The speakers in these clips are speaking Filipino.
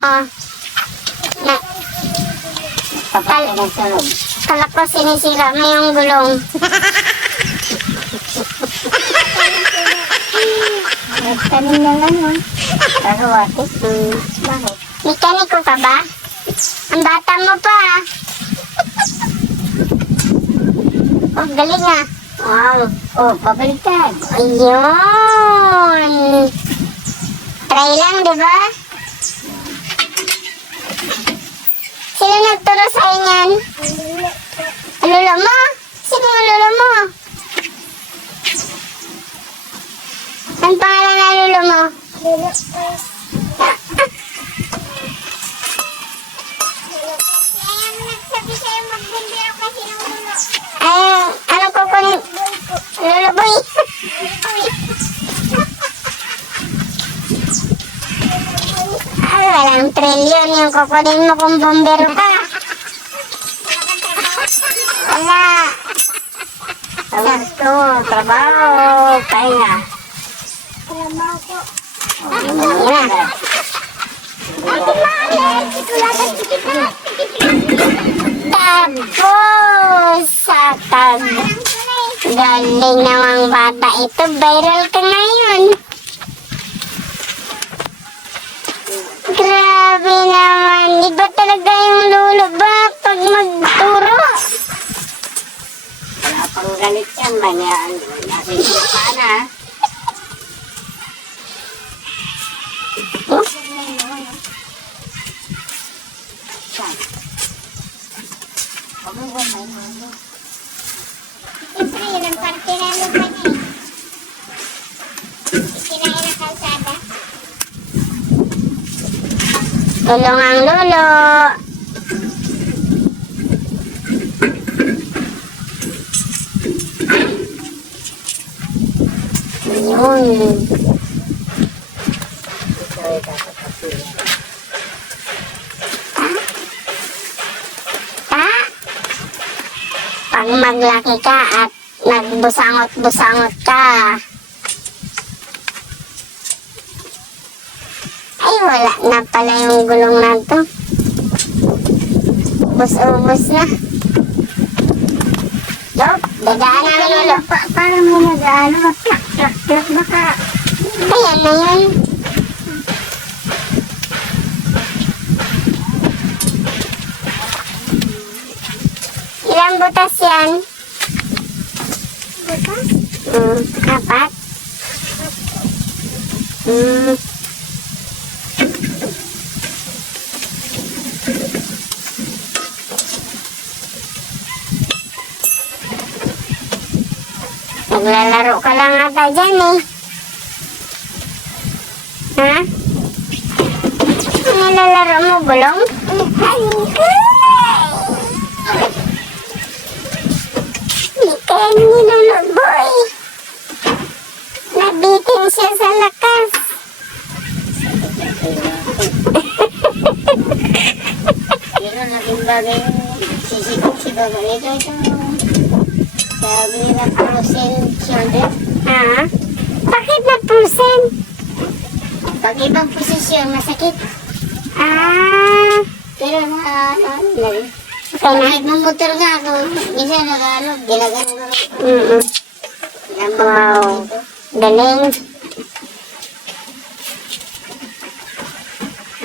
Oh. Na, kala ko sinisira mo yung gulong. Nagtanim na lang, no? Karawatis. Bakit? Mekaniko ka ba? Ang bata mo pa. Oh, galing ah. Wow. Oh, pabaliktad. Ayun. Try lang, di ba? Sino nagturo sa inyan? Lolo mo? Sino ang lolo mo? Ang pangalan ng lolo mo? Ay, ano kukunin? Lolo boy. Ay, walang trilyon yung kukunin mo kung bombero ka. Wala. Gusto, trabaho, pahinga. Yan. Tapos, sakag. Galing namang bata ito. Viral ka ngayon. Grabe naman. Iba talaga yung lolo ba pag magturo? Wala pang galit yan, manyaan. Nasin ko sana. Oh? Siyempre, yun ang parte na lupa niya eh. Sirain ang kalsada. Tulong ang lolo. Yun. Pag maglaki ka at nagbusangot-busangot ka, ay wala na pala yung gulong na to. Ubus-ubus na. Dok, dagaan na lolo. Parang may nag-ano, mag-plak-plak-plak baka. Ayan na yun. Ilang butas yan? Bukas? Apat. Naglalaro ka lang ata dyan eh. Ha? Ano nilalaro mo, bulong? Ikaw ni Lolo Boy. Nabitin siya sa lakas. Pero naging bagay yung sisikip-sibag. Ito. Sabi nila frozen shoulder. Ha? Bakit na percent? Pag ibang posisyon, masakit. Ah, Pero okay na. kahit mamotor nga ako, minsan ginagano. Wow. Galing.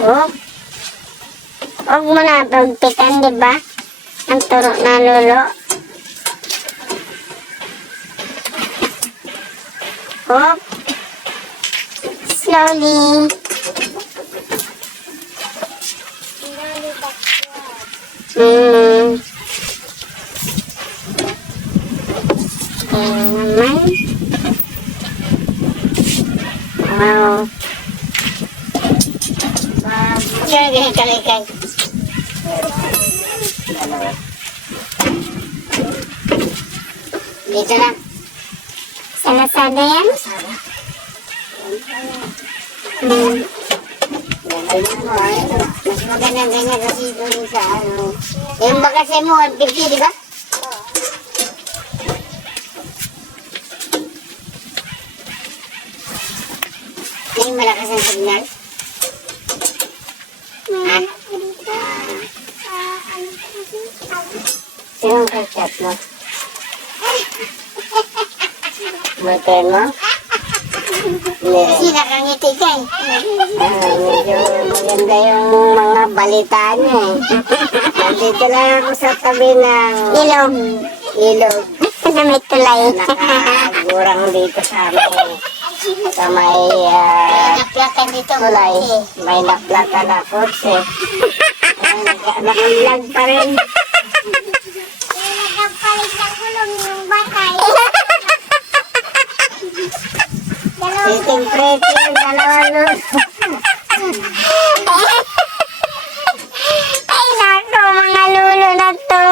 Oh. Huwag mo na pagpitan, di ba? Ang turo na lolo. Hop. Slowly. Naman. Wow. Kaya ganyan kalikay. Dito na. Sa Lazada yan? Mas maganda-ganda kasi doon sa ano. Yung ba kasi mo, 150, di ba? Yung malakas ang signal. yung ketchup mo. Butin mo? Kasi nakangiti ka eh. Medyo maganda yung mga balita niya eh. Nandito lang ako sa tabi ng ilog. Na may tulay. Nakagurang dito sa amin. Sa may Naplakan dito. tulay. May naplata na kotse. Nakalag pa rin. Nagpalit ng gulong yung batay. Sitting pretty yung dalawa nun. Ay nako, mga lulo na to.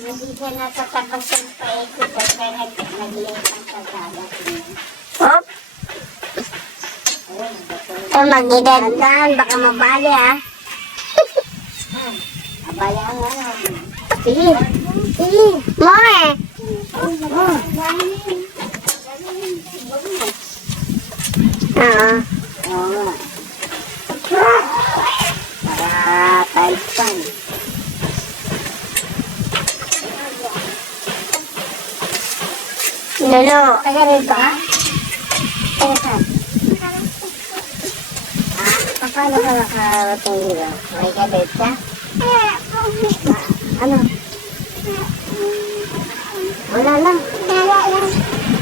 Hindi ka natatabas yung paikot kasi nag-iit ang kasada. Hop. Tumagidad. Tandaan, baka mabali ha. Mabali ang ano. Sige. Sige. More. Oo. Oo. Para tight pan. Lolo. Taga rito ha? Taga saan? Paano ka nakarating dito? May kabit ka? Ano? Wala lang.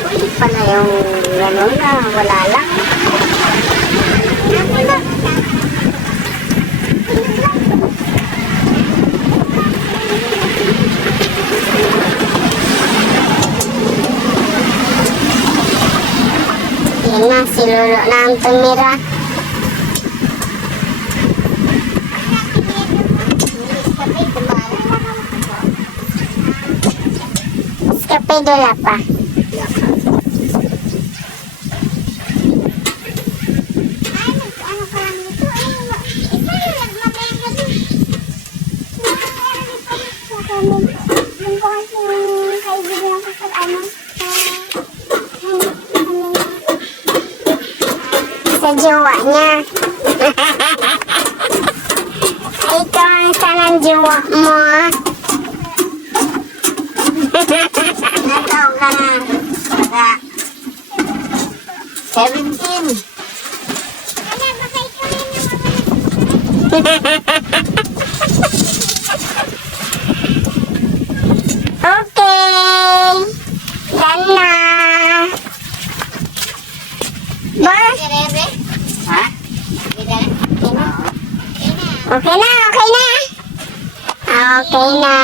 Uy, pala yung gano'n na wala lang. Yan na, si Lolo na ang tumira. Escape de la pa. Sa jowa niya. Ito ang sanang jowa mo. Ilan taon ka na? Taga 17. Okay. Done na. Boss? Ha? Okay na, okay na. Okay na.